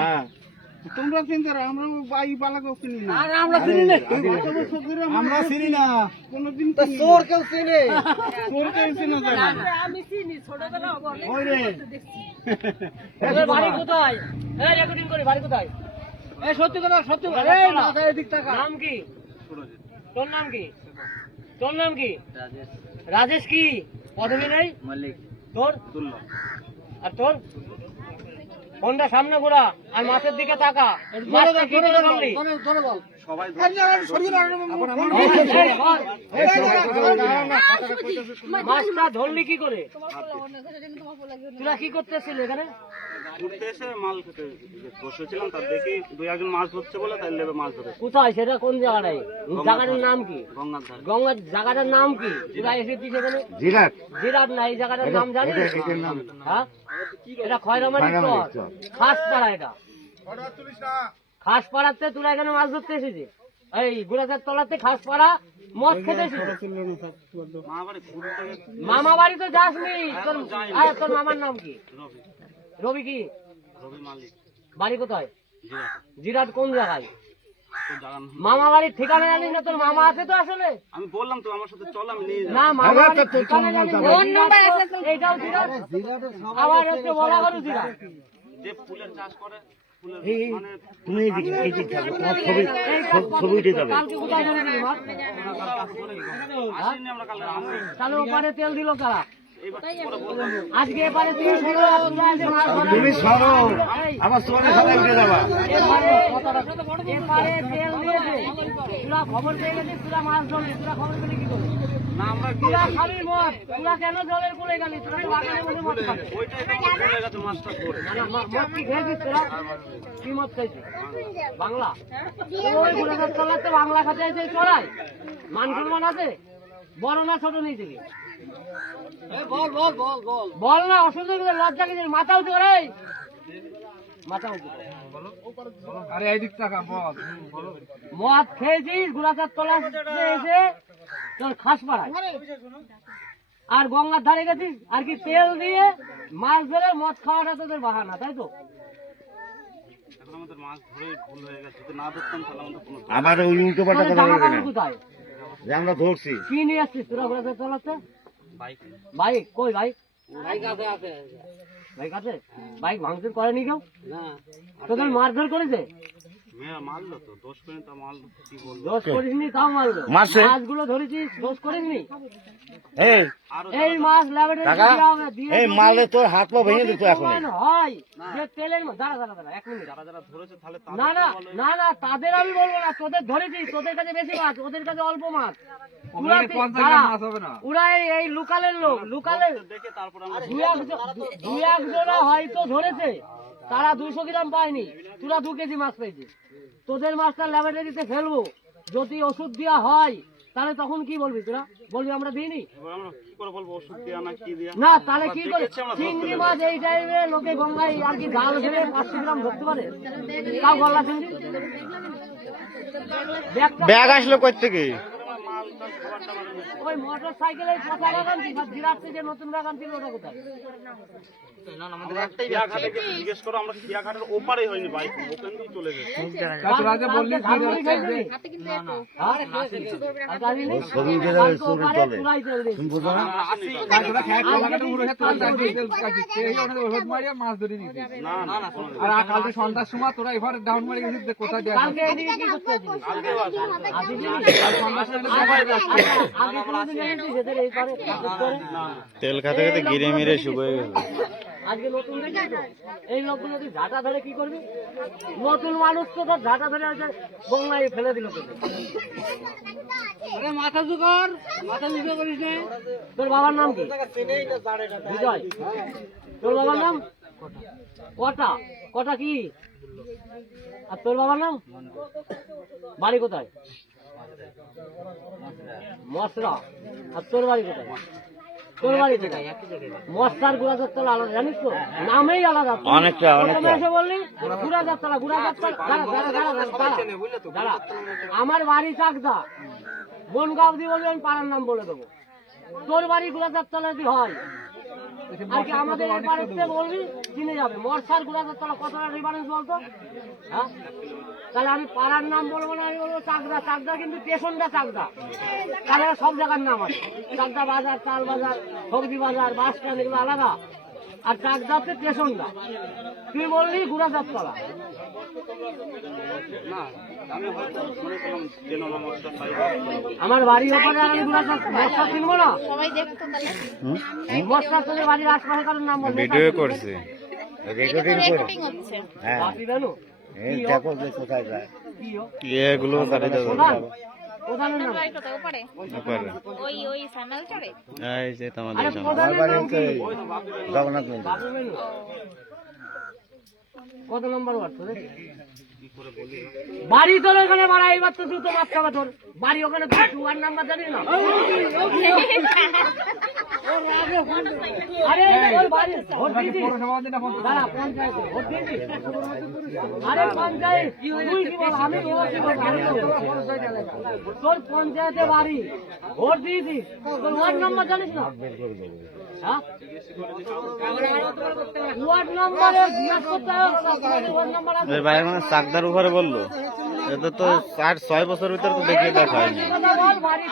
হ্যাঁ তোমরা চিন্তা আমরা বাই বালাকেও চিনি না আমরা চিনি না কোনদিন চোর কেউ চিনে চোর কেউ চিনে আমি চিনি ছোটবেলা বাড়ি কোথায়? রেকর্ডিং করি, বাড়ি কোথায়? সত্যি কথা, সত্যি নাম কি তোর? নাম কি তোর? নাম কি? রাজেশ। কি পদবী নেই? মালিক। তোর? আর তোর? ফোনটা সামনে ঘোরা আর মাছের দিকে তাকা। মাছটা ধরলি কি করে? তোরা কি করতেছিল এখানে? ঘুরতে এসে মাল খেতে বসেছিলাম, তার দেখি দুই একজন মাছ ধরছে বলে তাই লেবে মাছ ধরে। কোথায় সেটা? কোন জায়গাটায়? জায়গাটার নাম কি? গঙ্গার ধারে। গঙ্গার জায়গাটার নাম কি? তোরা এসেছিস এখানে? জিরাট। জিরাট না, এই জায়গাটার নাম জানিস? হ্যাঁ, এটা খয়রামারি চর, খাসপাড়া। এটা খাসপাড়াতে তোরা এখানে মাছ ধরতে এসেছিস? এই গুড়াচার তলাতে খাসপাড়া মদ খেতে এসেছিস? মামা বাড়ি তো যাসনি। তোর মামার নাম কি? রবি। কি বাড়ি কোথায়? জিরাট। কোন জায়গায়? মামা বাড়ির ঠিকানা জানিস না? তোর মামা আছে তো আসলে? আমি বললাম তো আমার সাথে চল, আমি নিয়ে না, মামা বাড়ির ঠিকানা জানিস না? এইটাও জিরাট, আবার হচ্ছে বলা করু জিরাট। যে ফুলের চাষ করে তুমি ছবি উঠে যাবে। তাহলে ওপারে তেল দিল কারা? আজকে এপারে তুমি সরো, আমার সোয়ালে সবাই উঠে যাবা। এপারে তেল দিয়েছে, তোরা খবর পেয়ে গেছিস, তোরা মাছ ধরলি, তোরা খবর পেলি কি করে? তোরা খাবি মদ, তোরা কেন জলের কোলে গেলি? তোরা তো বাগানে বসে মদ খাবি। মদ কি খেয়েছিস তোরা? কি মদ খাইছিস? বাংলা। ওই গুড়াচার তলাতে বাংলা খাতে এসে চড়াই মান সম্মান আছে? বড় না ছোট নেই থেকে? বল না, অসুবিধা কি? লজ্জা কি? মাথা উঁচু করে, মাথা উঁচু করে। আরে এই দিক টাকা বল। মদ খেয়েছিস গুড়াচার তলাতে এসে তোর খাসপাড়ায়, আর গঙ্গার ধারে গেছিস, আর কি তেল দিয়ে মাছ ধরে মদ খাওয়াটা তোদের বাহানা, তাই তো? আবার ওই উল্টো পাল্টা কথা বলবে না কোথায় যে আমরা ধরছি। কি নিয়ে আসছিস তোরা গুড়াচার তলাতে? বাইক কই? বাইক আছে। বাইক আছে? বাইক ভাঙচুর করেনি কেউ? তোদের মারধর করেছে? মারলো তো, দোষ করে তো মারলো। কি বলবো? দোষ করিসনি তাও মারলো। মাছগুলো ধরেছিস, দোষ করিসনি? এই মাছ ল্যাবরেটরি এই মালে তোর হাত পা ভেঙে দিত এখন। হয় যে তেলের মাছ। দাঁড়া এক মিনিট। যারা ধরেছে তাহলে না না না না, তাদের আমি বলবো না। তোদের ধরেছিস, তোদের কাছে বেশি মাছ, ওদের কাছে অল্প মাছ। ওরা এই লোকালের লোক, লোকালের দুই একজনা হয়তো ধরেছে, তারা 200 গ্রাম পায়নি, তোরা 2 কেজি মাছ পেয়েছিস। তোদের মাছটা ল্যাবরেটরিতে ফেলবো, যদি ওষুধ দেওয়া হয় তাহলে তখন কি বলবি? তোরা বলবি আমরা দিইনি। না তাহলে কি করে? চিংড়ি মাছ এই টাইমে লোকে গঙ্গায় আর কি জাল ফেলে 500 গ্রাম ধরতে পারে? তাও গলা চিংড়ি। ব্যাগ আসলো কই থেকে? ওই মোটর সাইকেলের পচা বাগান জিরাট থেকে নতুন বাগান ছিল, ওটা কোথায়? জিজ্ঞেস করো, আমরা খিয়াঘাটের ওপারে হয়নি, বাইক ওখান দিয়ে চলে গেছে। ছবি উঠে যাবে, চলে তুমি বুঝো না? সন্ধ্যার সময় তোরা এবার ডাউন মারি গেছিস, কোথায় তেল খাতে খাতে গিরে মেরে শুকিয়ে গেল। আজকে নতুন এই লোকগুলো তুই ঝাঁটা ধরে কি করবি? নতুন মানুষ তো তোর ঝাঁটা ধরে গঙ্গায় ফেলে দিল। মাথা জুকর, মাথা জুকর করিস না। তোর বাবার নাম কি? বিজয়। তোর বাবার নাম কটা? কটা কি? আর তোর বাবার নাম? বাড়ি কোথায়? মশরা। আর তোর বাড়ি কোথায়? তোর বাড়ি কোথায়? মশলার গুড়াচার তলা আলাদা, জানিস তো? নামেই আলাদা। অনেকটা এসে বললি গুড়াচার তলা, গুড়াচার তলা। আমার বাড়ি চাকদা, বনগাঁও দিয়ে বলবি, আমি পাড়ার নাম বলে দেবো। তোর বাড়ি গুড়াচার তলা যদি হয় আর কি আমাদের এপারেতে বলবি চিনে যাবে। মর্ষার গুড়াচার তলা কতটা ডিফারেন্স বলতো? হ্যাঁ, তাহলে আমি পাড়ার নাম বলবো না, আমি বলবো চাকদা। চাকদা কিন্তু স্টেশনটা চাকদা, তাহলে সব জায়গার নাম আছে। চাকদা বাজার, চাল বাজার, সবজি বাজার, বাস স্ট্যান্ড, এগুলো আলাদা। আর চাকদাতে স্টেশনটা। তুই বললি গুড়াচার তলা। আমার বাড়ি ওখানে, আর আমি গুড়াচার মশলা চিনবো না? মশলা তোদের বাড়ির আশপাশে কারোর নাম বল। ভিডিও করছে, রেকর্ডিং হচ্ছে। হ্যাঁ বাপি জানো এই দেখো যে কোথায় যায়। এগুলো চালিয়ে যাবে। প্রধানের নাম? বাড়ি কোথায় উপরে? ওই সানাল চড়ে। এই যে তোমাদের আরে সামনে। প্রধানের নাম কি? জগন্নাথ মন্দির। বাবু মেনু। কত নম্বর ওয়ার্ড তোদের? বাড়ি তোর ওখানে বাড়া, এইবার তো তুই তো মাপ খাবে তোর বাড়ি ওখানে। তুই ওয়ার্ড নাম্বার জানিস না? আরে ওর বাড়ি ভোট দিয়েছিস? দাঁড়া, পঞ্চায়েতে ভোট দিয়েছিস? আরে পঞ্চায়েত তুই কি বল, আমি বল কি বল? তোর পঞ্চায়েতে বাড়ি, ভোট দিয়েছিস, তোর ওয়ার্ড নাম্বার জানিস না? হ্যাঁ, ওয়ার্ড নাম্বার জিজ্ঞাসা করতে হবে। ওয়ার্ড নাম্বার আছে? ভাই মানে চাকদার উপরে বললো, এটা তো 6 বছর ভিতরে তো দেখিয়ে দেখা হয়নি। বাড়ি